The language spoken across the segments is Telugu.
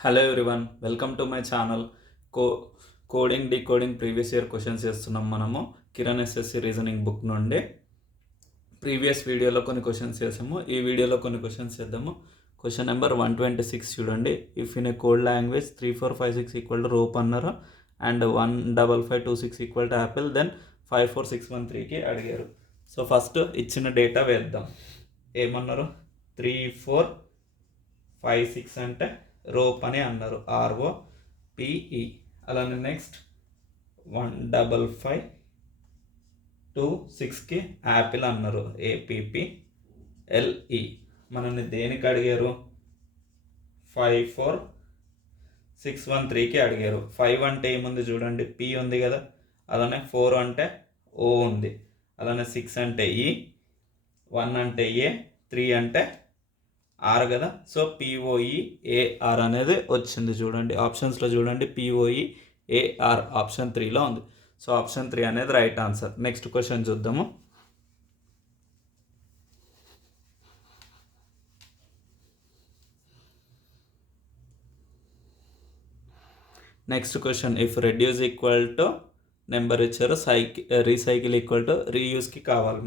Hello everyone, welcome to my channel. Co coding decoding previous year questions చేస్తున్నాం మనము కిరణ్ ఎస్ఎస్సి రీజనింగ్ బుక్ నుండి. ప్రీవియస్ వీడియోలో కొన్ని క్వశ్చన్స్ చేసాము, ఈ వీడియోలో కొన్ని క్వశ్చన్స్ చేద్దాము. క్వశ్చన్ నెంబర్ 126 చూడండి. If in a code language 3456 equal to rope అన్నారు and 15526 equal to apple, then 54613కి అడిగారు. సో ఫస్ట్ ఇచ్చిన డేటా వేద్దాం. ఏమన్నారు? 3456 అంటే రోప్ అని అన్నారు, ROPE. అలానే నెక్స్ట్ 15526కి యాపిల్ అన్నారు, APPLE. మనల్ని దేనికి అడిగారు? 54613కి అడిగారు. 5 అంటే ఏముంది చూడండి, P ఉంది కదా. అలానే 4 అంటే O ఉంది. అలానే 6 అంటే E, 1 అంటే A, 3 అంటే R కదా. సో POEAR అనేది వచ్చింది చూడండి, ఆప్షన్స్లో చూడండి. POEAR ఆప్షన్ 3లో ఉంది. సో ఆప్షన్ 3 అనేది రైట్ ఆన్సర్. నెక్స్ట్ క్వశ్చన్ చూద్దాము. Next question, if reduce equal to number ఇచ్చారు, రీసైకిల్ ఈక్వల్ టు రీయూస్కి కావాలి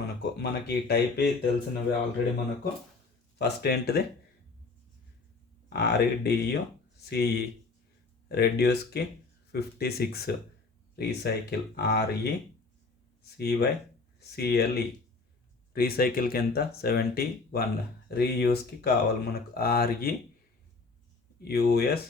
మనకి టైప్ తెలిసినవి ఆల్రెడీ. మనకు ఫస్ట్ ఏంటిది? REDUCE, రెడ్యూస్కి 56, రీసైకిల్ RECYCLE, రీసైకిల్కి ఎంత? 71. రీయూస్కి కావాలి మనకు REUSE,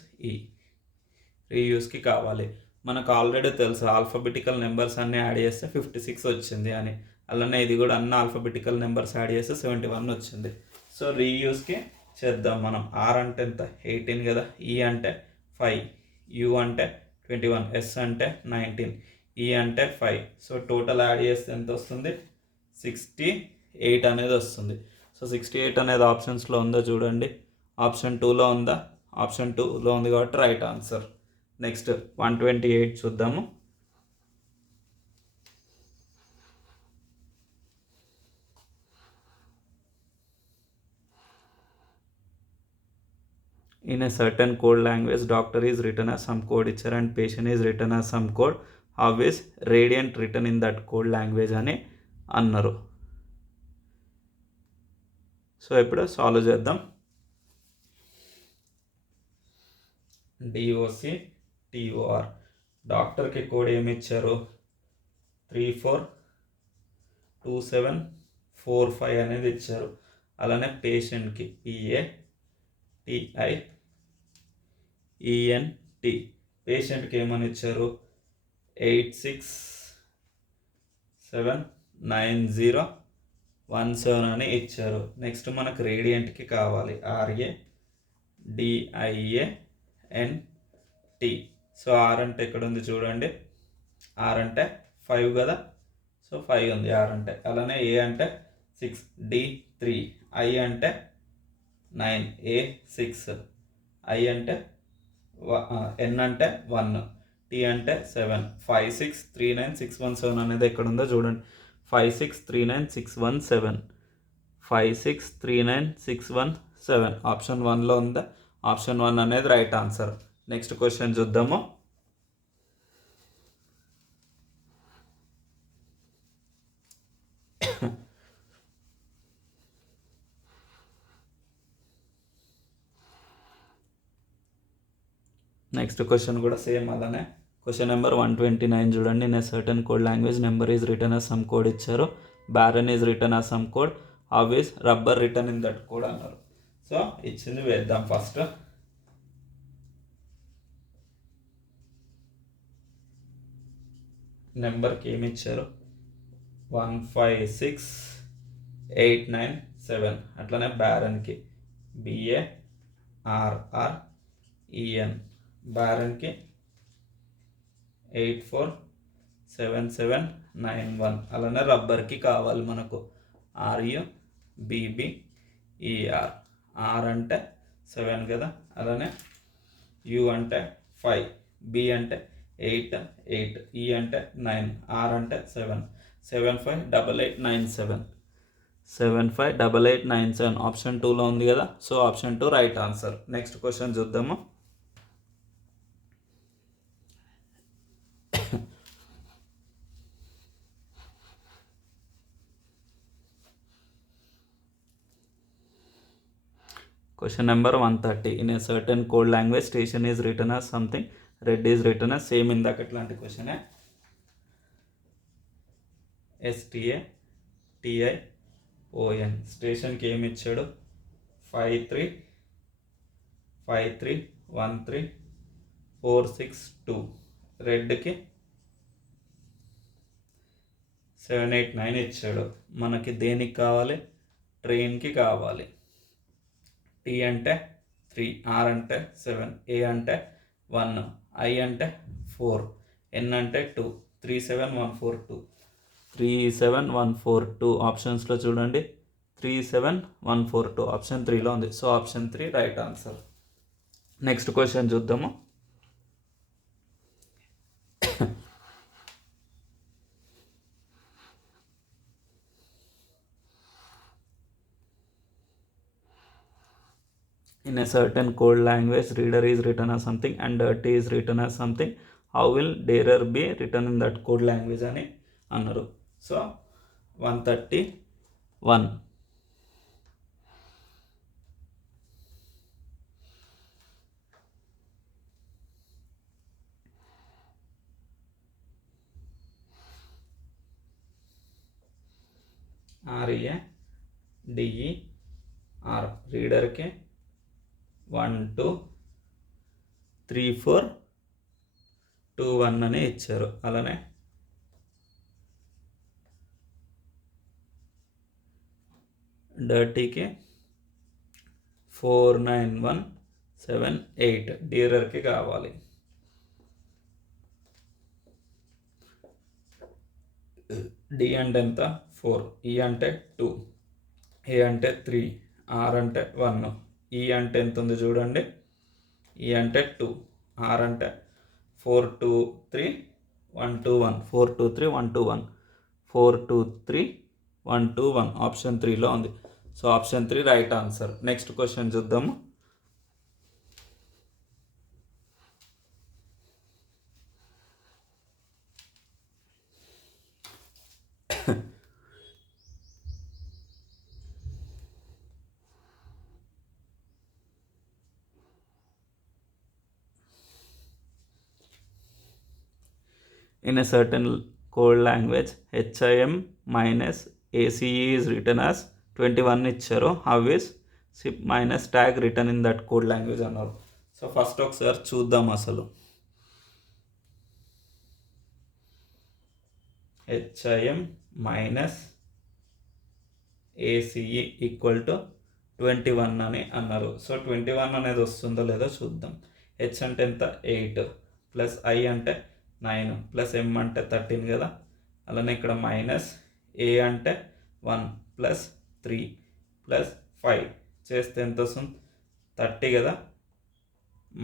రీయూస్కి కావాలి. మనకు ఆల్రెడీ తెలుసు ఆల్ఫాబెటికల్ నెంబర్స్ అన్నీ యాడ్ చేస్తే 56 వచ్చింది అని. అలానే ఇది కూడా అన్ని ఆల్ఫాబెటికల్ నెంబర్స్ యాడ్ చేస్తే 71 వచ్చింది. సో రీయూస్కి చేద్దాం మనం. R అంటే ఎంత? 18 కదా. E అంటే 5, U అంటే 21, S అంటే 19, E అంటే 5. సో టోటల్ యాడ్ చేస్తే ఎంత వస్తుంది? 68 అనేది వస్తుంది. సో 68 అనేది ఆప్షన్స్లో ఉందో చూడండి. ఆప్షన్ 2లో ఉందా? ఆప్షన్ 2లో ఉంది కాబట్టి రైట్ ఆన్సర్. నెక్స్ట్ 128 చూద్దాము. In a certain code language, doctor is written as some code ఇచ్చారు and patient is written as some code. How is radiant written in that code language అని అన్నారు. సో ఇప్పుడు సాల్వ్ చేద్దాం. DOCTOR, డాక్టర్కి కోడ్ ఏమి ఇచ్చారు? 342745 అనేది ఇచ్చారు. అలానే పేషెంట్కి PATIENT, పేషెంట్కి ఏమని ఇచ్చారు? 86790117 అని ఇచ్చారు. నెక్స్ట్ మనకు రేడియంట్కి కావాలి, RADIANT. సో R అంటే ఎక్కడ ఉంది చూడండి. R అంటే 5 కదా. సో 5 ఉంది R అంటే. అలానే A అంటే 6, D 3, I అంటే 9, A 6, I అంటే N అంటే 1, T అంటే 7. 5639617 అనేది ఎక్కడ ఉందో చూడండి. 5639617, 5639617 ఆప్షన్ 1లో ఉందా? ఆప్షన్ 1 అనేది రైట్ ఆన్సర్. నెక్స్ట్ క్వశ్చన్ చూద్దాము. నెక్స్ట్ క్వశ్చన్ కూడా సేమ్ అలానే. క్వశ్చన్ నెంబర్ 129 చూడండి. In a certain code language number is written as some code ఇచ్చారు. Baron is written as some code. How is rubber written in that code అన్నారు. సో ఇచ్చింది వేద్దాం. ఫస్ట్ నెంబర్కి ఏమి ఇచ్చారు? 156,897. అట్లనే బ్యారన్కి BARREN, బ్యారన్కి 847791. అలానే రబ్బర్కి కావాలి మనకు RUBBER. R అంటే 7 కదా. అలానే U అంటే 5, B అంటే 8, E అంటే 9, R అంటే 7. 758897, 758897 ఆప్షన్ 2లో ఉంది కదా. So option 2 right answer. Next question చూద్దాము. Question number 130. In a certain code language, station is written as something, red is written as same in the atlantic question. STATION. Station ki em ichchadu 535313462. Red ki 789 ఇచ్చాడు. మనకి దేనికి కావాలి? ట్రైన్కి కావాలి. టీ అంటే 3, ఆర్ అంటే 7, ఏ అంటే 1, ఐ అంటే 4, ఎన్ అంటే 2. 37142. 37142 ఆప్షన్స్లో చూడండి. 37142 ఆప్షన్ 3లో ఉంది. So option 3 right answer. Next question చూద్దాము. In a certain code language, reader is written as something and dirty is written as something. How will darer be written in that code language అని అన్నారు. సో 131. READER రీడర్కి 1 2 3 4 2 1 అని ఇచ్చారు. అలానే డర్టీకి 49178 డీరర్కి కావాలి. డి అంటే ఎంత? 4, ఈ అంటే 2, ఏ అంటే 3, ఆర్ అంటే 1, ఈ అంటే ఎంత ఉంది చూడండి. ఈ అంటే 2, ఆర్ అంటే 4 2 3 1 2 1 4 2 3 1 2 1 4 2 3 1 2 1 ఆప్షన్ 3లో ఉంది. So option 3 right answer. Next question చూద్దాము. In a certain code language, HIM minus ACE is written as 21 ఇచ్చారు. How is SIP minus tag written in that code language అన్నారు. సో ఫస్ట్ ఒకసారి చూద్దాం అసలు. HIM minus ACE equal to 21 అని అన్నారు. సో 21 అనేది వస్తుందో లేదో చూద్దాం. హెచ్ అంటే ఎంత? 8 ప్లస్ ఐ అంటే 9 ప్లస్ ఎం అంటే 13 కదా. అలానే ఇక్కడ మైనస్ ఏ అంటే 1 ప్లస్ 3 ప్లస్ 5 చేస్తే ఎంత వస్తుంది? 30 కదా.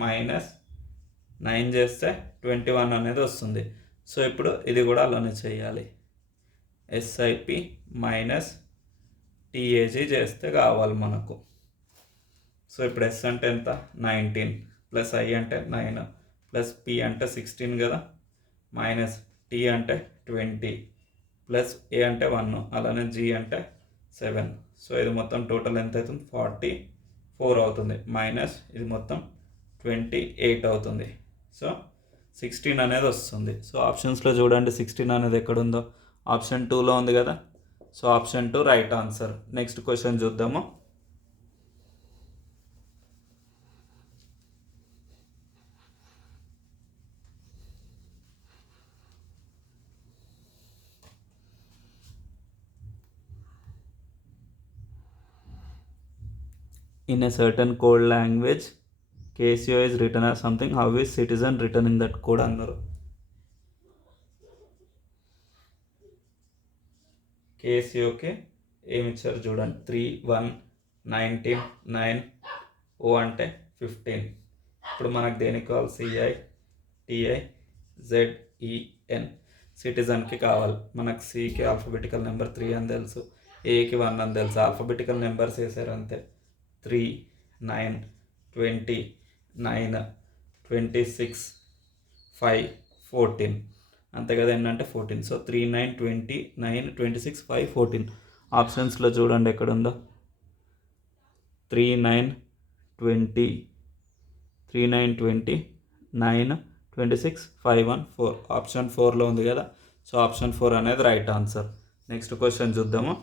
మైనస్ 9 చేస్తే 21 అనేది వస్తుంది. సో ఇప్పుడు ఇది కూడా అలానే చేయాలి. ఎస్ఐపి మైనస్ టీఏజీ చేస్తే కావాలి మనకు. సో ఇప్పుడు ఎస్ అంటే ఎంత? 19 ప్లస్ ఐ అంటే 9 ప్లస్ పి అంటే 16 కదా. మైనస్ టీ అంటే 20 ప్లస్ ఏ అంటే 1 అలానే జీ అంటే 7. సో ఇది మొత్తం టోటల్ ఎంత అవుతుంది? 44 అవుతుంది. మైనస్ ఇది మొత్తం 28 అవుతుంది. సో 16 అనేది వస్తుంది. సో ఆప్షన్స్లో చూడండి 16 అనేది ఎక్కడుందో. ఆప్షన్ 2లో ఉంది కదా. So option 2 right answer. Next question చూద్దాము. In a certain code language, KCO is written as something. How is citizen written in that code అన్నారు. కేసీఓకి ఏమి ఇచ్చారు చూడండి. 3 1 19 9 ఓ అంటే 15. ఇప్పుడు మనకు దేనికి కావాలి? సిఐ టిఐ జెడ్ఈఎన్ సిటిజన్కి కావాలి. మనకు సికి ఆల్ఫాబెటికల్ నెంబర్ 3 అని తెలుసు, ఏకి 1 అని తెలుసు. ఆల్ఫాబెటికల్ నెంబర్స్ వేసారు అంతే. 3 9 20 9 26 5 14 అంతే కదా. ఏంటంటే 14. సో 3 9 20 9 26 5 14 ఆప్షన్స్లో చూడండి ఎక్కడుందో. 3 9 20, 3 9 20, 9 26, 5 1 4. ఆప్షన్ 4లో ఉంది కదా. సో ఆప్షన్ 4 అనేది రైట్ ఆన్సర్. నెక్స్ట్ క్వశ్చన్ చూద్దాము.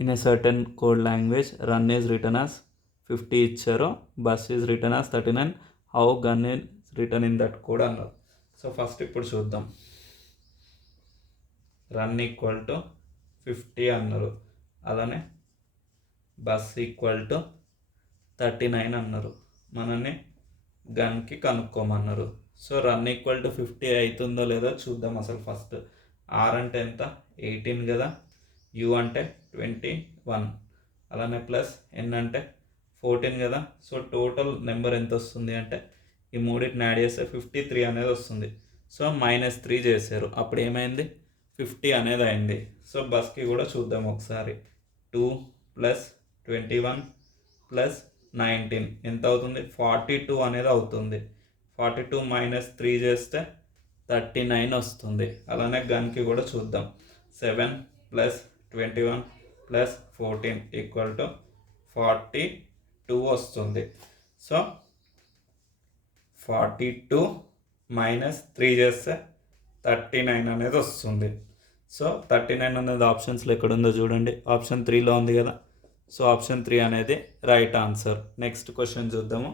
In a certain code language, run is written as 50 ఇచ్చారు, bus is written as 39. How gun is written in that code అన్నారు. సో ఫస్ట్ ఇప్పుడు చూద్దాం. రన్ ఈక్వల్ టు 50 అన్నారు, అలానే బస్ ఈక్వల్ టు 39 అన్నారు. మనల్ని గన్కి కనుక్కోమన్నారు. సో రన్ ఈక్వల్ టు 50 అవుతుందో లేదో చూద్దాం. అసలు ఫస్ట్ ఆర్ అంటే ఎంత, 18 కదా, యూ అంటే 21, అలానే ప్లస్ ఎన్ అంటే 14 కదా. సో టోటల్ నెంబర్ ఎంత వస్తుంది అంటే ఈ మూడింటిని యాడ్ చేస్తే 53 అనేది వస్తుంది. సో -3 చేశారు, అప్పుడు ఏమైంది, 50 అనేది అయింది. సో బస్కి కూడా చూద్దాం ఒకసారి. 2 + 21 + 19 ఎంత అవుతుంది, 42 అనేది అవుతుంది. 42 - 3 చేస్తే 39 వస్తుంది. అలానే గన్కి కూడా చూద్దాం. 7 + 21 + 14 = 42 వస్తుంది. సో 42 - 3 చేస్తే 39 అనేది వస్తుంది. సో 39 అనేది ఆప్షన్స్లో ఎక్కడ ఉందో చూడండి. ఆప్షన్ 3లో ఉంది కదా. సో ఆప్షన్ 3 అనేది రైట్ ఆన్సర్. నెక్స్ట్ క్వశ్చన్ చూద్దాము.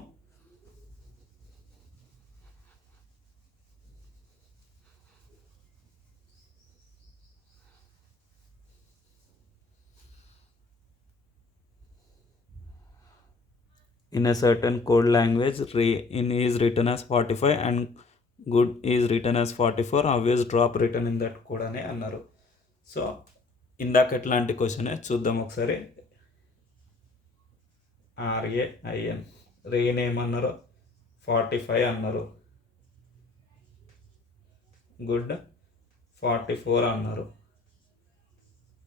In a certain code language, in is written as 45 and good is written as 44. Obvious drop written in that code అని అన్నారు. సో ఇందాక ఎట్లాంటి క్వశ్చనే చూద్దాం ఒకసారి. RAIN రెయిన్ ఏమన్నారు, 45 అన్నారు, గుడ్ 44 అన్నారు,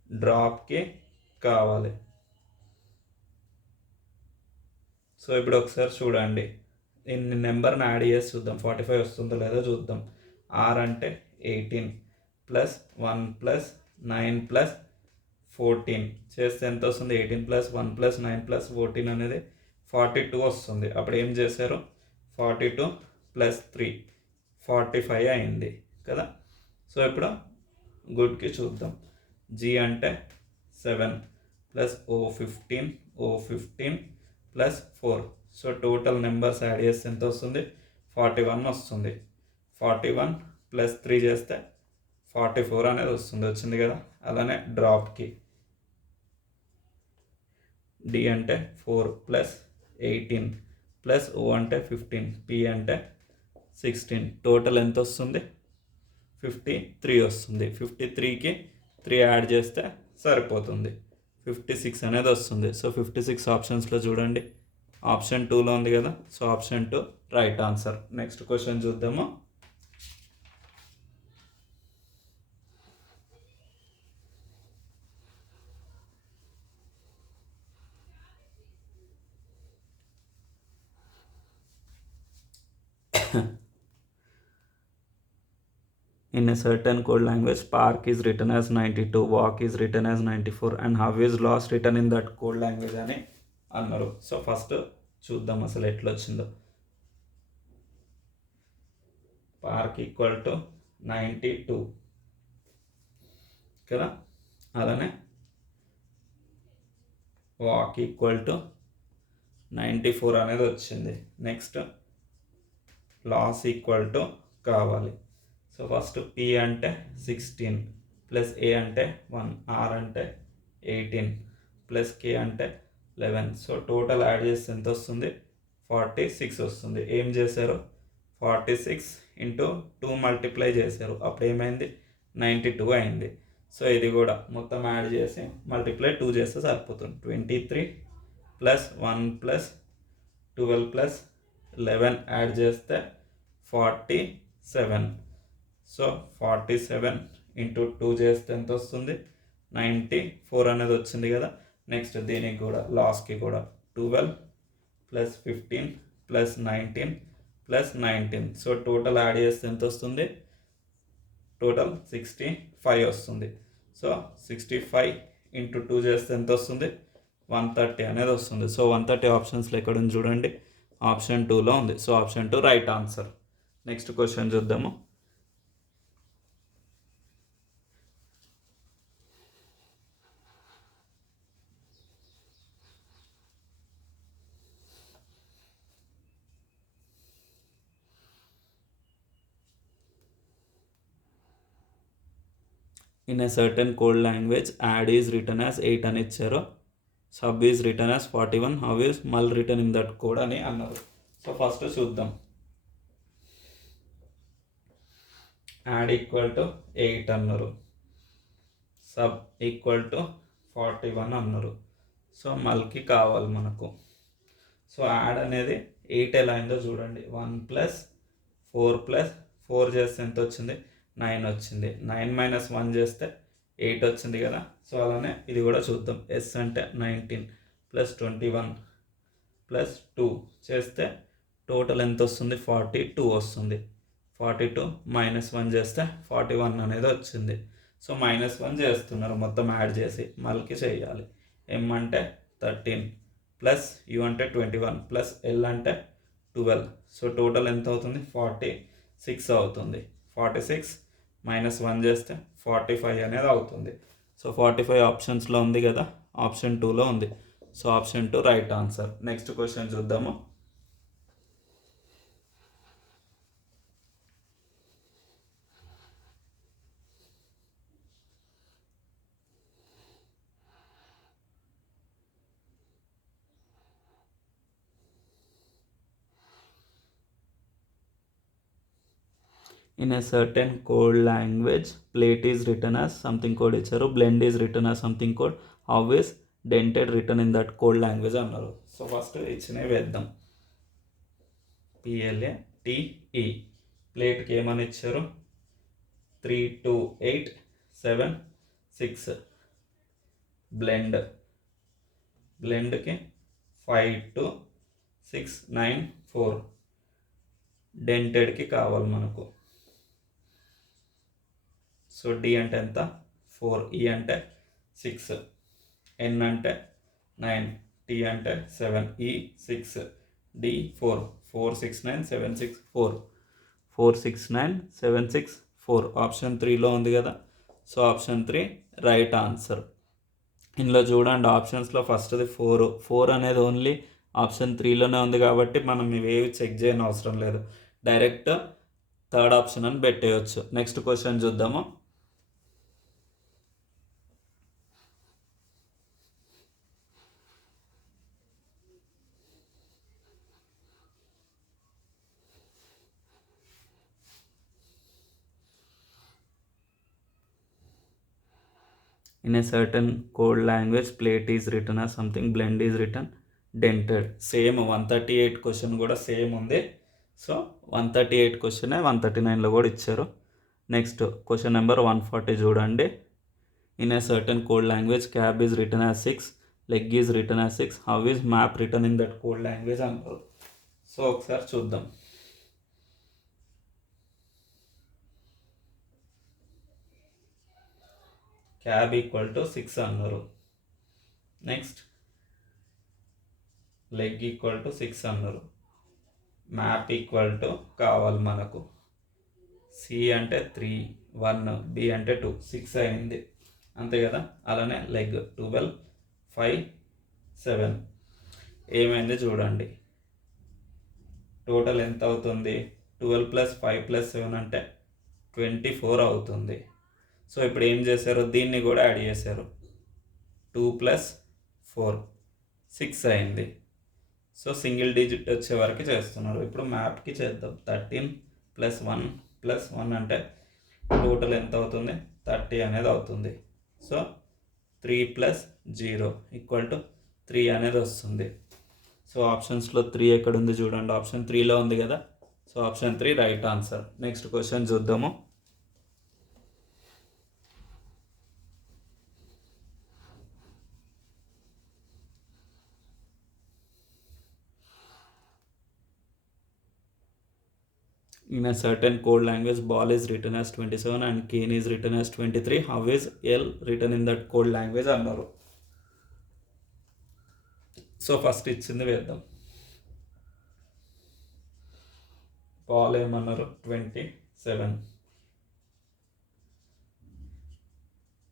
డ్రాప్కి కావాలి. సో ఇప్పుడు ఒకసారి చూడండి, ఇన్ని నెంబర్ని యాడ్ చేసి చూద్దాం, 45 వస్తుందో లేదో చూద్దాం. ఆర్ అంటే 18 + 1 + 9 + 14 చేస్తే ఎంత వస్తుంది, 18 + 1 + 9 + 14 అనేది 42 వస్తుంది. అప్పుడు ఏం చేశారు, 42 + 3 45 అయింది కదా. సో ఇప్పుడు గుడ్కి చూద్దాం. జీ అంటే 7 + O15 + 4. So total numbers add చేస్తే ఎంత వస్తుంది, 41 వస్తుంది. 41 + 3 చేస్తే 44 అనేది వచ్చింది కదా. అలానే డ్రాప్కి డి అంటే 4 + 18 + O అంటే 15, పి అంటే 16. టోటల్ ఎంత వస్తుంది, 53 వస్తుంది. 53కి 3 యాడ్ చేస్తే సరిపోతుంది, 56 అనేది వస్తుంది. సో 56 ఆప్షన్స్లో చూడండి, ఆప్షన్ 2లో ఉంది కదా. So option 2 right answer. Next question చూద్దాము. In a certain code language, park is written as 92, walk is written as 94 and how is lost written in that code language అని అన్నారు. సో ఫస్ట్ చూద్దాం అసలు ఎట్లా వచ్చిందో. పార్క్ ఈక్వల్ టు 92 కదా, అలానే వాక్ ఈక్వల్ టు 94 అనేది వచ్చింది. నెక్స్ట్ లాస్ ఈక్వల్ టు కావాలి. సో ఫస్ట్ పి అంటే 16 + ఏ అంటే 1, ఆర్ అంటే 18 + కే అంటే 11. సో టోటల్ యాడ్ చేస్తే ఎంత వస్తుంది, 46 వస్తుంది. ఏం చేశారు, 46 × 2 మల్టిప్లై చేశారు, అప్పుడు ఏమైంది, 92 అయింది. సో ఇది కూడా మొత్తం యాడ్ చేసి మల్టిప్లై 2 చేస్తే సరిపోతుంది. 23 + 1 + 12 + 11 యాడ్ చేస్తే 47. సో 47 × 2 చేస్తే ఎంత వస్తుంది, 94 అనేది వచ్చింది కదా. నెక్స్ట్ దీనికి కూడా లాస్ట్కి కూడా 12 plus 15 plus 19 plus 19. So total add చేస్తే ఎంత వస్తుంది? టోటల్ 65 వస్తుంది. సో 65 ఇంటూ 2 చేస్తే ఎంత వస్తుంది? 130 అనేది వస్తుంది. సో 130 ఆప్షన్స్లో ఎక్కడ ఉంది చూడండి, ఆప్షన్ 2లో ఉంది. So option 2 right answer. Next question చూద్దాము. In a certain code language add is written as 8 అని ఇచ్చారు, sub is written as 41, how is mul written in that code అని అన్నారు. సో ఫస్ట్ చూద్దాం. యాడ్ ఈక్వల్ టు 8 అన్నారు, సబ్ ఈక్వల్ టు 41 అన్నారు. సో మల్కి కావాలి మనకు. సో యాడ్ అనేది 8 ఎలా అయిందో చూడండి. 1 ప్లస్ 4 ప్లస్ 4 చేస్తే ఎంత వచ్చింది? 9 వచ్చింది. 9 - 1 చేస్తే 8 వచ్చింది కదా. సో అలానే ఇది కూడా చూద్దాం. ఎస్ అంటే 19 ప్లస్ 21 ప్లస్ 2 చేస్తే టోటల్ ఎంత వస్తుంది? 42 వస్తుంది. 42 - 1 చేస్తే 41 అనేది వచ్చింది. సో -1 చేస్తున్నారు మొత్తం యాడ్ చేసి, మళ్ళీ చేయాలి. ఎం అంటే 13 ప్లస్ యూ అంటే 21 ప్లస్ ఎల్ అంటే 12. సో టోటల్ ఎంత అవుతుంది? 46 అవుతుంది. 46 - 1 చేస్తే 45 అనేది అవుతుంది. సో 45 ఆప్షన్స్లో ఉంది కదా, ఆప్షన్ 2లో ఉంది. So option 2 right answer. Next question చూద్దాము. In a certain code language plate is written as something code ఇచ్చారు, blend is written as something code, how is dented written in that code language అన్నారు. సో ఫస్ట్ ఇచ్చినవి వేద్దాం. PLATE ప్లేట్కి ఏమని ఇచ్చారు? 3 2 8 7 6. బ్లెండ్కి 5 2 6 9 4. డెంటెడ్కి కావాలి మనకు. సో డి అంటే ఎంత? 4, ఈ అంటే 6, ఎన్ అంటే 9, టీ అంటే 7, ఈ 6, డి 4. 4 6 9 7 6 4. 4 6 9 7 6 4 ఆప్షన్ 3లో ఉంది కదా. So option 3 right answer. ఇందులో చూడండి ఆప్షన్స్లో ఫస్ట్ది 4 అనేది ఓన్లీ ఆప్షన్ 3లోనే ఉంది కాబట్టి మనం ఇవేవి చెక్ చేయని అవసరం లేదు, డైరెక్ట్ థర్డ్ ఆప్షన్ అని పెట్టేయచ్చు. నెక్స్ట్ క్వశ్చన్ చూద్దాము. In a certain code language plate is written as something, blend is written dented. Same 138 question కూడా సేమ్ ఉంది. సో 138 క్వశ్చనే 139లో కూడా ఇచ్చారు. నెక్స్ట్ క్వశ్చన్ నెంబర్ 140 చూడండి. In a certain code language cab is written as 6, leg is written as 6, how is map written in that code language అంటారు. సో ఒకసారి చూద్దాం. క్యాబ్ ఈక్వల్ టు 6 అన్నారు. నెక్స్ట్ లెగ్ ఈక్వల్ టు 6 అన్నారు. మ్యాప్ ఈక్వల్ టు కావాలి మనకు. సి అంటే 3 1, బి అంటే 2, 6 అయింది అంతే కదా. అలానే లెగ్ 12 5 7 ఏమైంది చూడండి. టోటల్ ఎంత అవుతుంది? 12 + 5 + 7 అంటే 24 అవుతుంది. సో ఇప్పుడు ఏం చేశారు? దీన్ని కూడా యాడ్ చేశారు. 2 + 4 6 అయింది. సో సింగిల్ డిజిట్ వచ్చే వరకు చేస్తున్నారు. ఇప్పుడు మ్యాప్కి చేద్దాం. 13 + 1 + 1 అంటే టోటల్ ఎంత అవుతుంది? 30 అనేది అవుతుంది. సో 3 + 0 = 3 అనేది వస్తుంది. సో ఆప్షన్స్లో 3 ఎక్కడ ఉంది చూడండి, ఆప్షన్ 3లో ఉంది కదా. So option 3 right answer. Next question చూద్దాము. In a certain code language, ball is written as 27 and cane is written as 23. How is L written in that code language అన్నారు. సో ఫస్ట్ ఇచ్చింది వేద్దాం. బాల్ ఏమన్నారు 27,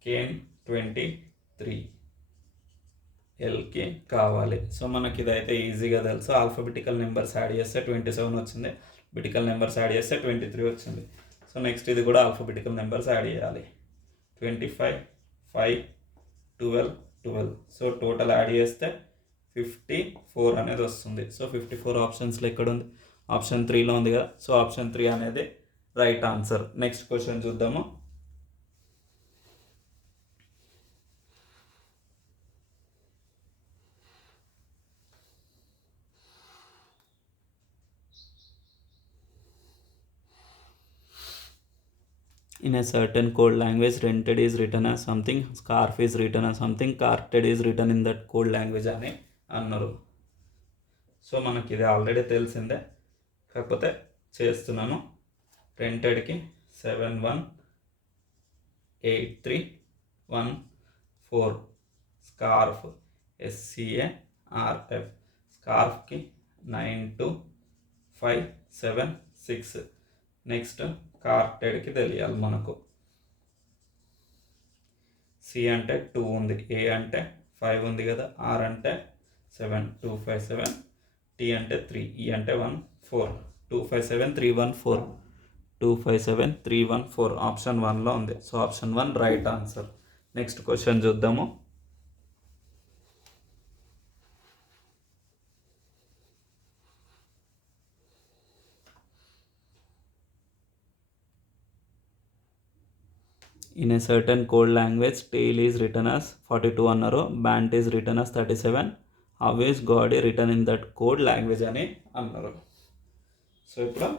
కేన్ 23, ఎల్కి కావాలి. సో మనకి ఇదైతే ఈజీగా తెలుసు. ఆల్ఫాబెటికల్ నెంబర్స్ యాడ్ చేస్తే 27 వచ్చింది, బిటికల్ నెంబర్స్ యాడ్ చేస్తే 23 వచ్చింది. సో నెక్స్ట్ ఇది కూడా ఆల్ఫాబెటికల్ నెంబర్స్ యాడ్ చేయాలి. 25, 5, 12, 12. సో టోటల్ యాడ్ చేస్తే 54 అనేది వస్తుంది. సో 54 ఆప్షన్స్లో ఎక్కడ ఉంది? ఆప్షన్ 3లో ఉంది కదా. సో ఆప్షన్ 3 అనేది రైట్ ఆన్సర్. నెక్స్ట్ క్వశ్చన్ చూద్దాము. In a certain code language, rented is written as something, scarf is written as something, carted is written in that code language అని అన్నారు. సో మనకి ఇది ఆల్రెడీ తెలిసిందే, కాకపోతే చేస్తున్నాను. రెంటెడ్కి 718314, స్కార్ఫ్ SCARF, స్కార్ఫ్కి 92576. నెక్స్ట్ కార్టెడ్కి తెలియాలి మనకు. సి అంటే 2 ఉంది, ఏ అంటే 5 ఉంది కదా, ఆర్ అంటే 7, 257, టీ అంటే 3, ఈ అంటే 1, 4, 257314, 257314 ఆప్షన్ 1లో ఉంది. So option 1 right answer. Next question చూద్దాము. In a certain code language, tail is written as 42 అన్నారు, bant is written as 37. How is God written in that code language అని అన్నారు. సో ఇప్పుడు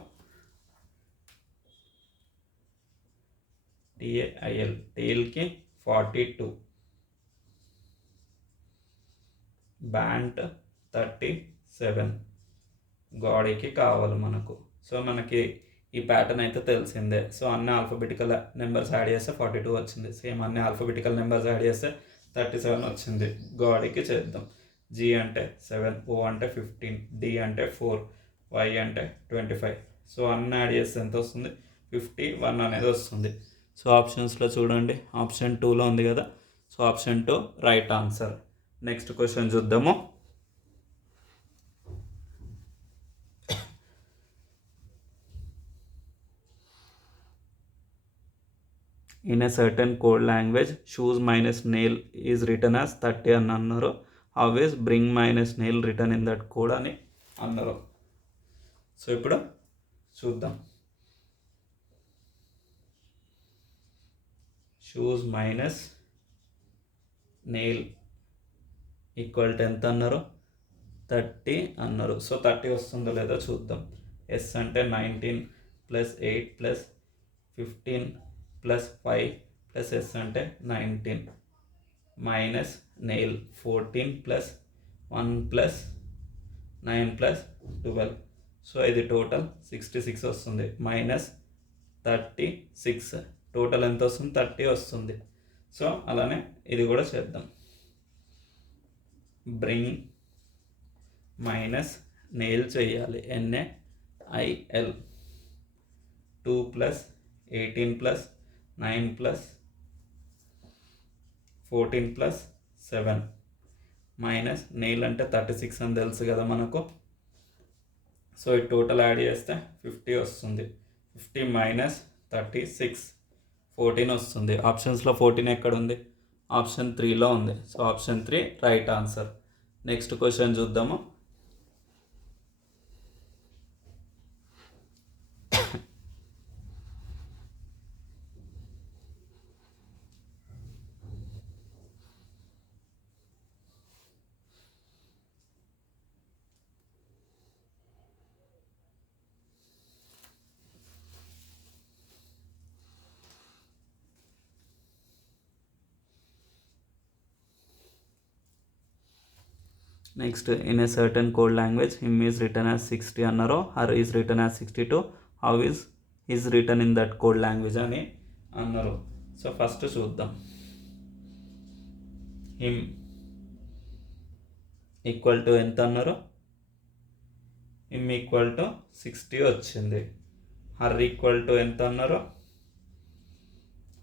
TAIL, tailకి 42, bant 37, గాడీకి కావాలి మనకు. సో మనకి ఈ ప్యాటర్న్ అయితే తెలిసిందే. సో అన్ని ఆల్ఫాబెటికల్ నెంబర్స్ యాడ్ చేస్తే 42 వచ్చింది. సేమ్ అన్ని ఆల్ఫాబెటికల్ నెంబర్స్ యాడ్ చేస్తే 37 వచ్చింది. గాడీకి చేద్దాం. జీ అంటే 7, ఓ అంటే 15, డి అంటే 4, వై అంటే 25. సో అన్ని యాడ్ చేస్తే ఎంత వస్తుంది? 51 అనేది వస్తుంది. సో ఆప్షన్స్లో చూడండి, ఆప్షన్ 2లో ఉంది కదా. So option 2 right answer. Next question చూద్దాము. In a certain code language, shoes minus nail is written as 30 అని అన్నారు. How is bring minus nail written in that code అని అన్నారు. సో ఇప్పుడు చూద్దాం. Shoes minus nail equal to ఎంత అన్నారు? 30 అన్నారు. సో 30 వస్తుందో లేదో చూద్దాం. ఎస్ అంటే 19 plus 8 plus 15 plus 5 plus S అంటే 19 minus nail 14 plus 1 plus 9 plus 12. So ఇది టోటల్ 66 వస్తుంది. మైనస్ 36, టోటల్ ఎంత వస్తుంది? 30 వస్తుంది. సో అలానే ఇది కూడా చేద్దాం. బ్రింగ్ మైనస్ నెయిల్ చేయాలి, NAIL, 2 plus 18 plus 9 plus 14 plus 7 minus nail అంటే 36 అని తెలుసు కదా మనకు. సో ఈ టోటల్ యాడ్ చేస్తే 50 వస్తుంది. 50 మైనస్ 36, 14 వస్తుంది. ఆప్షన్స్లో 14 ఎక్కడ ఉంది? ఆప్షన్ 3లో ఉంది. So option 3 right answer. Next question చూద్దాము. Next, in a certain code language him is written as 60 అన్నారు, her is written as 62. How is written in that code language అని అన్నారు. సో ఫస్ట్ చూద్దాం. హిమ్ ఈక్వల్ టు ఎంత అన్నారు? హిమ్ ఈక్వల్ టు 60 వచ్చింది. హర్ ఈక్వల్ టు ఎంత అన్నారు?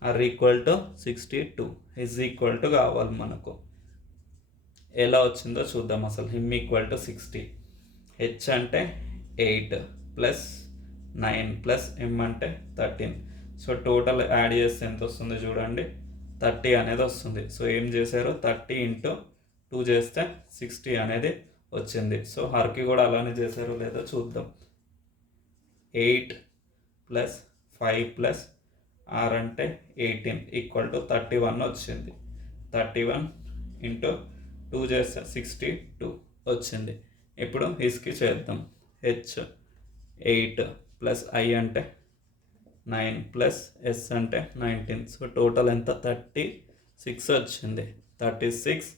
Her equal to 62. His equal to కావాలి మనకు. ఎలా వచ్చిందో చూద్దాం. అసలు హిమ్ ఈక్వల్ టు 60, హెచ్ అంటే 8 ప్లస్ 9 ప్లస్ ఎమ్ అంటే 13. సో టోటల్ యాడ్ చేస్తే ఎంత వస్తుంది చూడండి, 30 అనేది వస్తుంది. సో ఏం చేశారు, 30 ఇంటూ 2 చేస్తే 60 అనేది వచ్చింది. సో హర్కి కూడా అలానే చేశారో లేదో చూద్దాం. 8 ప్లస్ 5 ప్లస్ ఆర్ అంటే 18 ఈక్వల్ టు 31 వచ్చింది. 31 ఇంటూ 2 చేస్తే 62 వచ్చింది. ఇప్పుడు హిస్కి చేద్దాం. హెచ్ 8 ప్లస్ ఐ అంటే 9 ప్లస్ ఎస్ అంటే 19. సో టోటల్ ఎంత, 36 వచ్చింది. 36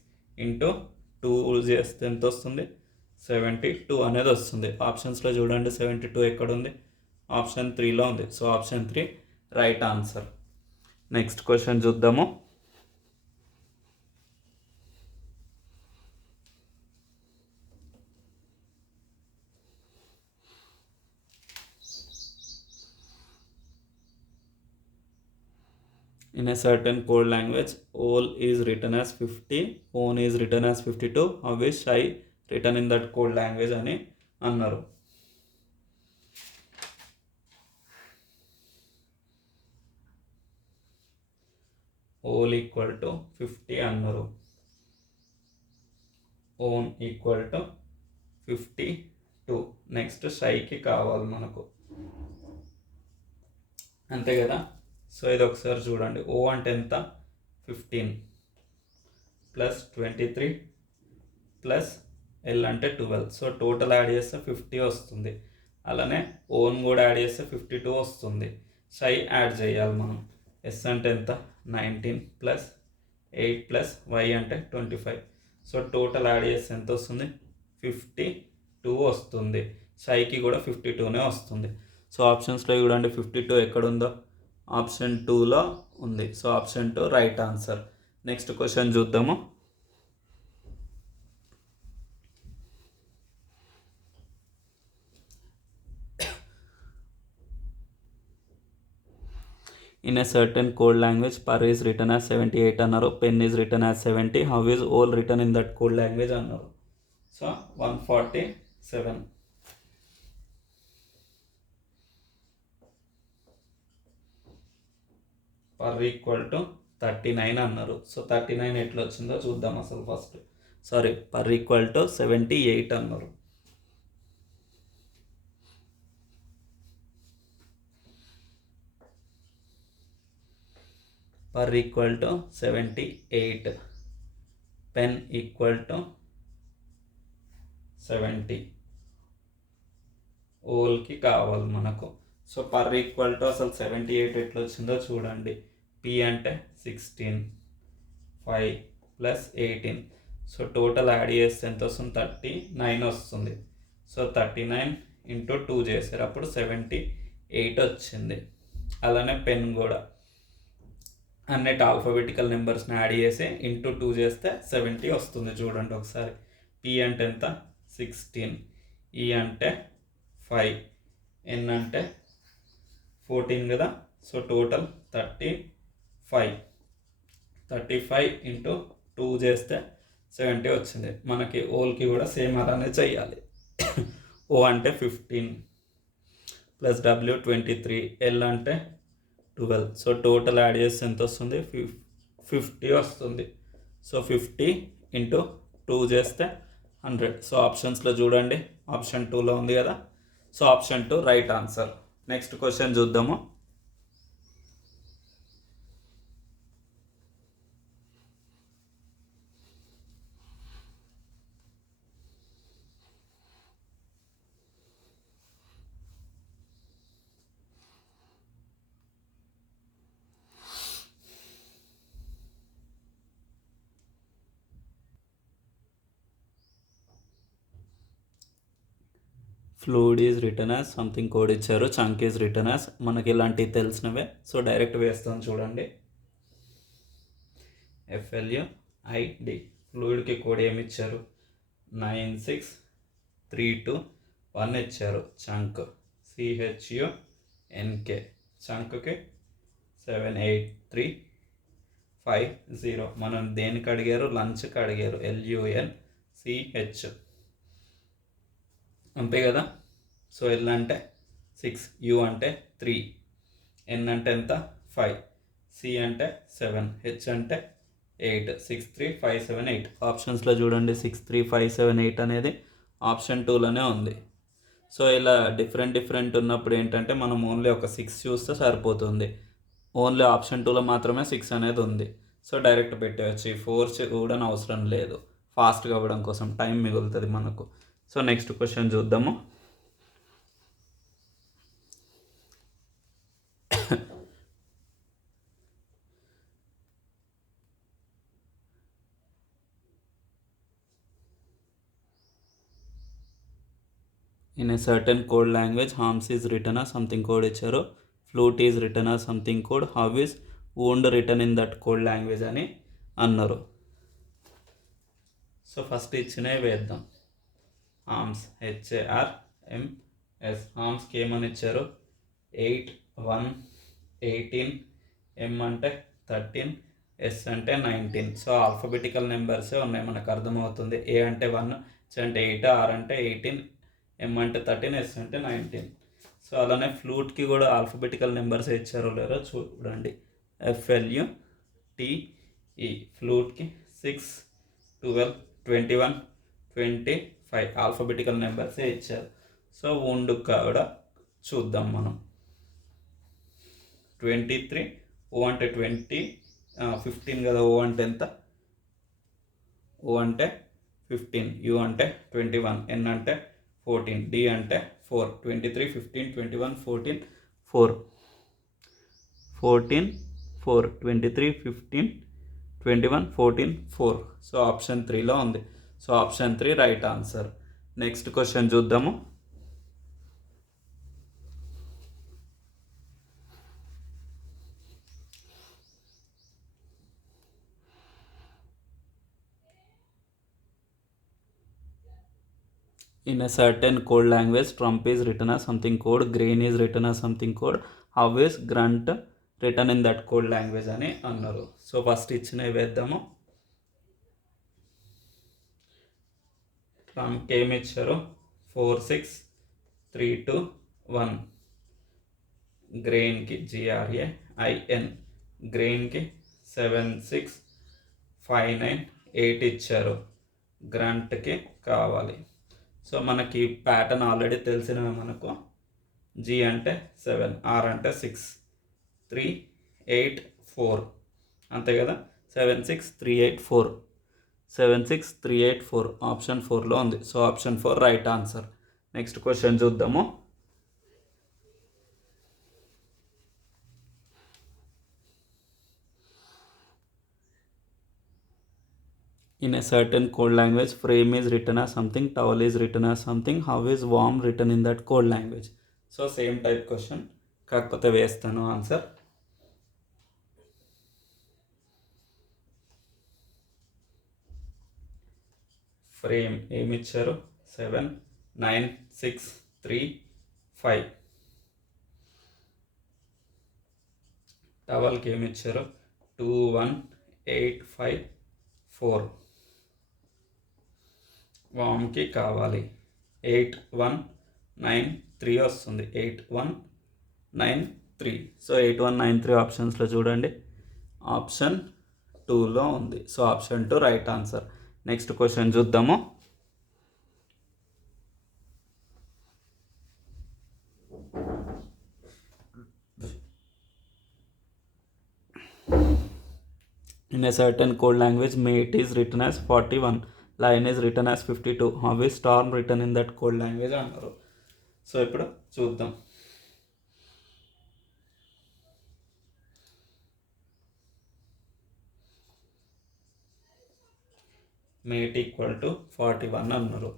ఇంటూ 2 చేస్తే ఎంత వస్తుంది, 72 అనేది వస్తుంది. ఆప్షన్స్లో చూడండి 72 ఎక్కడ ఉంది, ఆప్షన్ 3లో ఉంది. So option 3 right answer. Next question చూద్దాము. In a certain code language, all is written as 50, own is written as 52. How is shy written in that code language అని అన్నారు. all ఈక్వల్ టు 50 అన్నారు. Own equal to 52. నెక్స్ట్ షైకి కావాలి మనకు, అంతే కదా. సో ఇది ఒకసారి చూడండి. ఓ అంటే ఎంత, 15 ప్లస్ 23 ప్లస్ ఎల్ అంటే 12. సో టోటల్ యాడ్ చేస్తే 50 వస్తుంది. అలానే ఓన్ కూడా యాడ్ చేస్తే 52 వస్తుంది. షై యాడ్ చేయాలి మనం. ఎస్ అంటే ఎంత, 19 ప్లస్ 8 ప్లస్ వై అంటే 25. సో టోటల్ యాడ్ చేస్తే ఎంత వస్తుంది, 52 వస్తుంది. షైకి కూడా 52నే వస్తుంది. సో ఆప్షన్స్లో చూడండి 52 ఎక్కడుందో, ఆప్షన్ 2లో ఉంది. So option 2 right answer. Next question చూద్దాము. In a certain code language, per is written as 78 అన్నారు. Pen is written as 70. How is all written in that code language అన్నారు. సో 147. పర్ ఈక్వల్ టు 39 అన్నారు. సో 39 ఎట్లా వచ్చిందో చూద్దాం అసలు first. Sorry, per equal to 78 అన్నారు. Per equal to 78, pen equal to 70, ఓల్కి కావాలి మనకు. సో పర్ ఈక్వల్ టు అసలు 78 ఎట్లా వచ్చిందో చూడండి. పి అంటే 16, 5 ప్లస్ 18. సో టోటల్ యాడ్ చేస్తే ఎంత వస్తుంది, 39 వస్తుంది. సో 39 ఇంటూ 2 చేశారు, అప్పుడు 78 వచ్చింది. అలానే పెన్ కూడా అన్నిటి ఆల్ఫాబెటికల్ నెంబర్స్ని యాడ్ చేసి ఇంటూ 2 చేస్తే 70 వస్తుంది. చూడండి ఒకసారి. పి అంటే ఎంత, 16, ఈ అంటే 5, ఎన్ అంటే 14 కదా. సో టోటల్ 35 ఇంటూ 2 చేస్తే 70 వచ్చింది. మనకి ఓల్కి కూడా సేమ్ అలానే చెయ్యాలి. ఓ అంటే 15 ప్లస్ డబ్ల్యూ 23, ఎల్ అంటే 12. సో టోటల్ యాడ్ చేస్తే ఎంత వస్తుంది, 50 వస్తుంది. సో 50 ఇంటూ 2 చేస్తే 100. సో ఆప్షన్స్లో చూడండి, ఆప్షన్ 2లో ఉంది కదా. So option 2 right answer. Next question చూద్దాము. Fluid is written as something code ఇచ్చారు, చంక్ ఈజ్ రిటర్న్ యాజ్, మనకి ఇలాంటివి తెలిసినవే. సో డైరెక్ట్ వేస్తాను చూడండి. FLUID ఫ్లూయిడ్కి కోడ్ ఏమి ఇచ్చారు, 96321 ఇచ్చారు. Chunk CHUNK, చంక్కి 78350. మనం దేనికి అడిగారు, లంచ్కి అడిగారు, LUNCH, అంతే కదా. సో L అంటే 6, U అంటే 3, N అంటే ఎంత 5, C అంటే 7, H అంటే 8. 63578 ఆప్షన్స్లో చూడండి. 63578 అనేది ఆప్షన్ 2లోనే ఉంది. సో ఇలా డిఫరెంట్ ఉన్నప్పుడు ఏంటంటే మనం ఓన్లీ ఒక 6 చూస్తే సరిపోతుంది. ఓన్లీ ఆప్షన్ 2లో మాత్రమే 6 అనేది ఉంది. సో డైరెక్ట్ పెట్టవచ్చు. ఈ 4 కూడా అవసరం లేదు, ఫాస్ట్గా అవ్వడం కోసం టైం మిగులుతుంది మనకు. సో నెక్స్ట్ క్వశ్చన్ చూద్దాము. In a certain code language, harms is written as something code ఇచ్చారు, flute is written as something code, how is wound written in that code language అని అన్నారు. సో ఫస్ట్ ఇచ్చినవి వేద్దాం. హార్మ్స్ HARMS, హార్మ్స్కి ఏమని ఇచ్చారు, 8 1 18, M అంటే 13, S అంటే 19. సో ఆల్ఫబెటికల్ నెంబర్సే ఉన్నాయి, మనకు అర్థమవుతుంది. A అంటే 1, C అంటే 8, R అంటే 18, M అంటే 13, S అంటే 19. సో అలానే ఫ్లూట్కి కూడా ఆల్ఫబెటికల్ నెంబర్స్ ఇచ్చారో లేరో చూడండి. FLUTE, ఫ్లూట్కి 6 12 21 25 ఆల్ఫబెటికల్ నెంబర్సే ఇచ్చారు. సో వూండ్ కూడా చూద్దాం మనం. 23, O అంటే 20, 15 కదా, O అంటే ఎంత, O అంటే 15, U అంటే 21, N అంటే 14, D అంటే 4. 23 15 21 14 4 14 4 23 15 21 14 4. సో ఆప్షన్ 3లో ఉంది. So option 3 right answer. Next question చూద్దాము. In a certain code language, Trump is written as something code, grain is written as something code, how is grunt written in that code language అని అన్నారు. సో ఫస్ట్ ఇచ్చినవి వేద్దాము. ట్రంప్కి ఏమి ఇచ్చారు, 4 6 3 2 1. గ్రెయిన్కి GRAIN, గ్రెయిన్కి 7 6 5 9 8 ఇచ్చారు. గ్రంట్కి కావాలి. సో మనకి ప్యాటర్న్ ఆల్రెడీ తెలిసినవి మనకు. G అంటే 7, R అంటే 6, 3 8 4, అంతే కదా. 7 6 3 8 4, 7 6 3 8 4 ఆప్షన్ 4లో ఉంది. So option 4 right answer. Next question చూద్దాము. In a certain code language, frame is written as something, towel is written as something, how is warm written in that code language? So same type question, కాకపోతే వేస్తాను ఆన్సర్. ఫ్రేమ్ ఏమి ఇచ్చారు, 7 9 6 3 5. టవల్కి ఏమి ఇచ్చారు, 2 1 8 5 4. వామ్కి కావాలి 8 1 9 3 వస్తుంది, 8 1 9 3. సో 8 1 9 3 ఆప్షన్స్లో చూడండి, ఆప్షన్ 2లో ఉంది. So option 2 right answer. Next question చూద్దాము. In a certain code language, mate is written as 41, lion is written as 52, how is storm written in that code language అన్నారు. సో ఇప్పుడు చూద్దాం. మేట్ ఈక్వల్ టు 41 అన్నారు.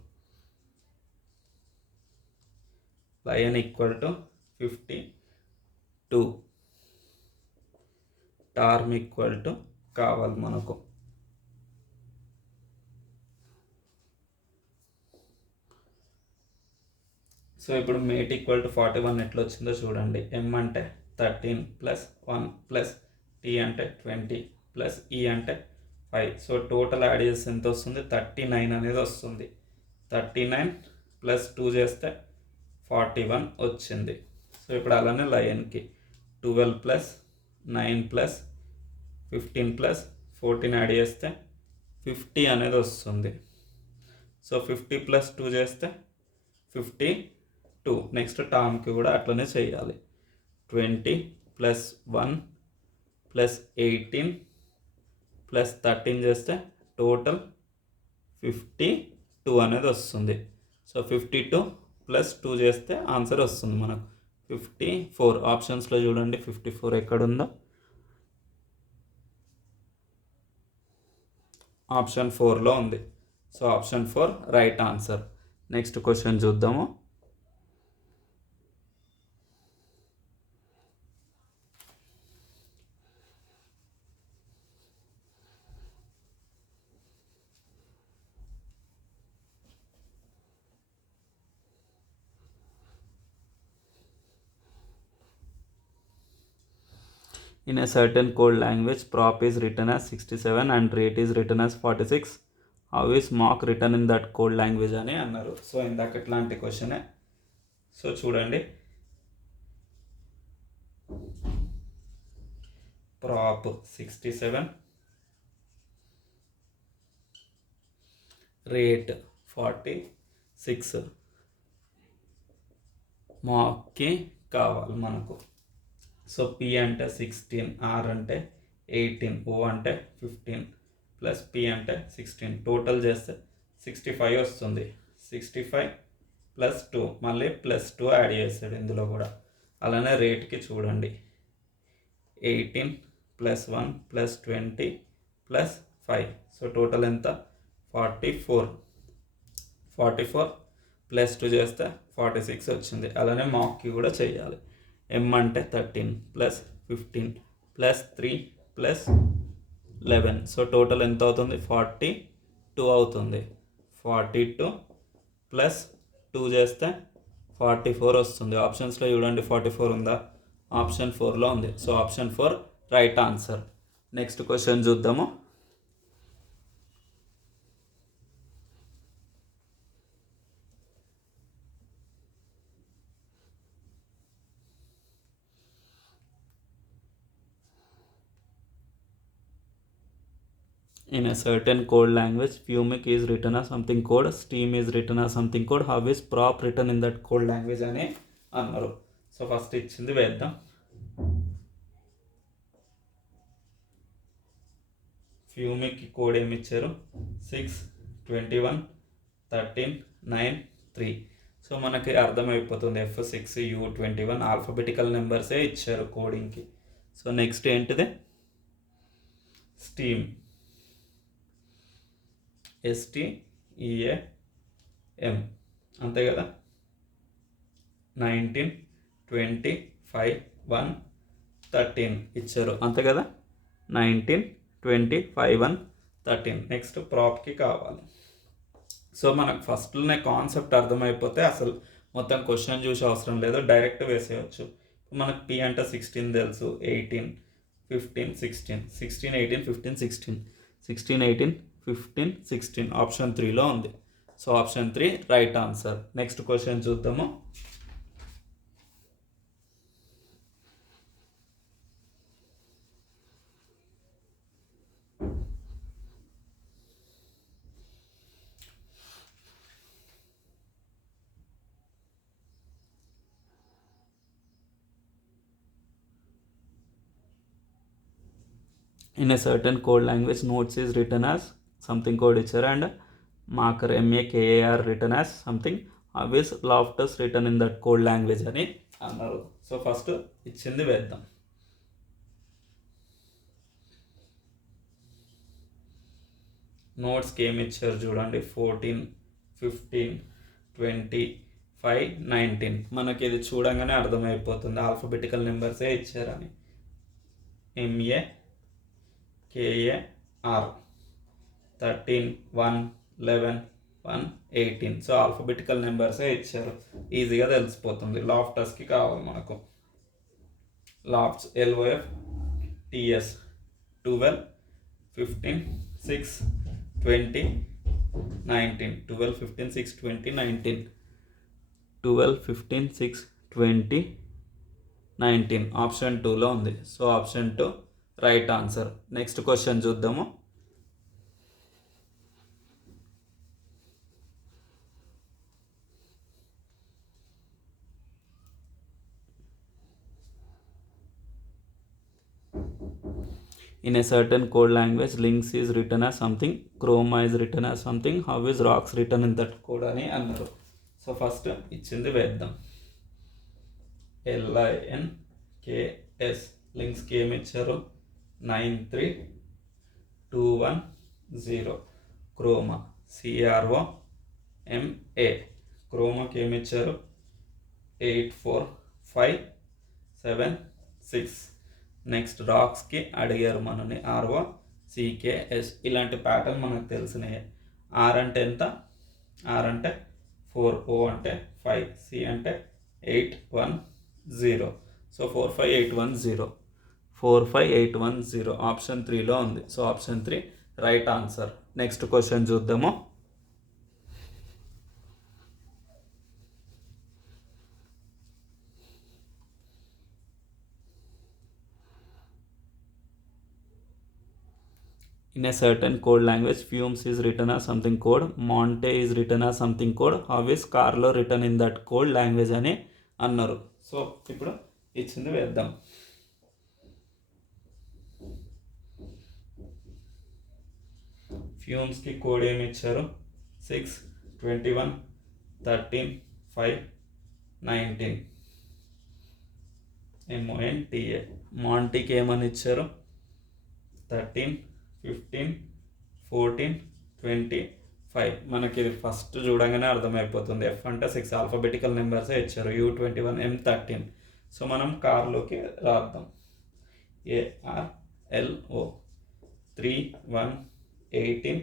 Lion equal to 52, term equal to కావాలి మనకు. సో ఇప్పుడు మేట్ ఈక్వల్ టు 41 ఎట్లా వచ్చిందో చూడండి. ఎం అంటే 13 ప్లస్ 1 ప్లస్ టీ అంటే 20 ప్లస్ ఈ అంటే 5. సో టోటల్ యాడ్ చేస్తే ఎంత వస్తుంది? 39 అనేది వస్తుంది. 39 ప్లస్ 2 చేస్తే 41 వచ్చింది. సో ఇప్పుడు అలానే లయన్కి 12 ప్లస్ 9 ప్లస్ 15 ప్లస్ 14 యాడ్ చేస్తే 50 అనేది వస్తుంది. సో 50 ప్లస్ 2 చేస్తే 52. నెక్స్ట్ టామ్కి కూడా అట్లనే చేయాలి. 20 ప్లస్ 1 ప్లస్ 18 ప్లస్ 13 చేస్తే టోటల్ 52 అనేది వస్తుంది. సో 52 ప్లస్ 2 చేస్తే ఆన్సర్ వస్తుంది మనకు 54. ఆప్షన్స్లో చూడండి 54 ఎక్కడుందో. ఆప్షన్ 4లో ఉంది. So option 4 right answer. Next question చూద్దాము. In a certain code language, prop is written as 67 and rate is written as 46. How is mock written in that code language అని అన్నారు. సో ఇందాక ఇట్లాంటి క్వశ్చనే. సో చూడండి, ప్రాప్ 67, రేట్ 46, మాక్కి కావాలి మనకు. సో పి అంటే 16, ఆర్ అంటే 18, ఓ అంటే 15 ప్లస్ పి అంటే 16. టోటల్ చేస్తే 65 వస్తుంది. 65 ప్లస్ 2, మళ్ళీ ప్లస్ 2 యాడ్ చేస్తాడు ఇందులో కూడా. అలానే రేట్కి చూడండి, 18 plus 1 plus 20 plus 5. So total ఎంత? 44. 44 ప్లస్ 2 చేస్తే 46 వచ్చింది. అలానే మాక్కి కూడా చేయాలి. ఎం అంటే 13 plus 15 plus 3 plus 11. So total ఎంత అవుతుంది? 42 అవుతుంది. 42 ప్లస్ 2 చేస్తే 44 వస్తుంది. ఆప్షన్స్లో చూడండి 44 ఉందా? ఆప్షన్ 4లో ఉంది. So option 4 right answer. Next question చూద్దాము. In a certain code language, Fumic is written as something code, Steam is written as something code. How is prop written in that code language అని అన్నారు. సో ఫస్ట్ ఇచ్చింది వేద్దాం. ఫ్యూమిక్ కోడ్ ఏమి ఇచ్చారు? 6, 21, 13, 9, 3. సో మనకి అర్థమైపోతుంది. F6, U21 ఆల్ఫబెటికల్ నెంబర్సే ఇచ్చారు కోడింగ్కి. సో నెక్స్ట్ ఏంటిది? స్టీమ్, STEAM, అంతే కదా. 19, 20, 5, 1, 13 ఇచ్చారు, అంతే కదా. 19, 20, 5, 1, 13. నెక్స్ట్ ప్రాప్కి కావాలి. సో మనకు ఫస్ట్లోనే కాన్సెప్ట్ అర్థమైపోతే అసలు మొత్తం క్వశ్చన్ చూసే అవసరం లేదు, డైరెక్ట్ వేసేయచ్చు. మనకు పి అంటే 16 తెలుసు, 18, 15, 16, 16, 18, 15, 16, 16, 18, 15, 16. ఆప్షన్ 3లో ఉంది. So option 3 right answer. Next question చూద్దాము. In a certain code language, notes is written as something code ఇచ్చారు and marker MAKAR written as something. How is Loftus written in that code language అని అన్నారు. సో ఫస్ట్ ఇచ్చింది వేద్దాం. నోట్స్కి ఏమి ఇచ్చారు చూడండి, 14, 15, 20, 5 19. మనకి ఇది చూడంగానే అర్థమైపోతుంది ఆల్ఫబెటికల్ నెంబర్సే ఇచ్చారని. MA KAR 13 1 11 1 18. సో ఆల్ఫబెటికల్ నెంబర్సే ఇచ్చారు, ఈజీగా తెలిసిపోతుంది. లాఫ్టర్స్కి కావాలి మనకు. లాఫ్ట్స్ LOF TS 12 15 6 20 19. 12 15 6 20 19. 12 15 6 20 19 ఆప్షన్ 2లో ఉంది. So option 2 right answer. Next question చూద్దాము. In a certain code language, links is written as something, chroma is written as something, how is rocks written in that code అని అన్నారు. సో ఫస్ట్ ఇచ్చింది వేద్దాం. LINKS లింక్స్కి ఏమి ఇచ్చారు 93210. క్రోమా CROMA క్రోమాకి ఏమి ఇచ్చారు 84576. నెక్స్ట్ రాక్స్కి అడిగారు మనని ROCKS. ఇలాంటి ప్యాటర్న్ మనకు తెలిసినాయి. R అంటే ఎంత, R అంటే 4, O అంటే 5, C అంటే 810. సో 45810 45810 ఆప్షన్ 3లో ఉంది. So option 3 right answer. Next question చూద్దాము. In a certain code language, fumes is written as something code, Monte is written as something code, how is Carlo written in that code language అని అన్నారు. సో ఇప్పుడు ఇచ్చింది వేద్దాం. ఫ్యూమ్స్కి కోడ్ ఏమి ఇచ్చారు 6 21 13 5 19 MONTA. మాంటీకి ఏమని ఇచ్చారు 13 15 14 25. మనకి ఇది ఫస్ట్ చూడంగానే అర్థమైపోతుంది. F అంటే 6 ఆల్ఫబెటికల్ నెంబర్సే ఇచ్చారు. U21 M13. సో మనం కార్లోకి రాద్దాం. ARLO 3 1 18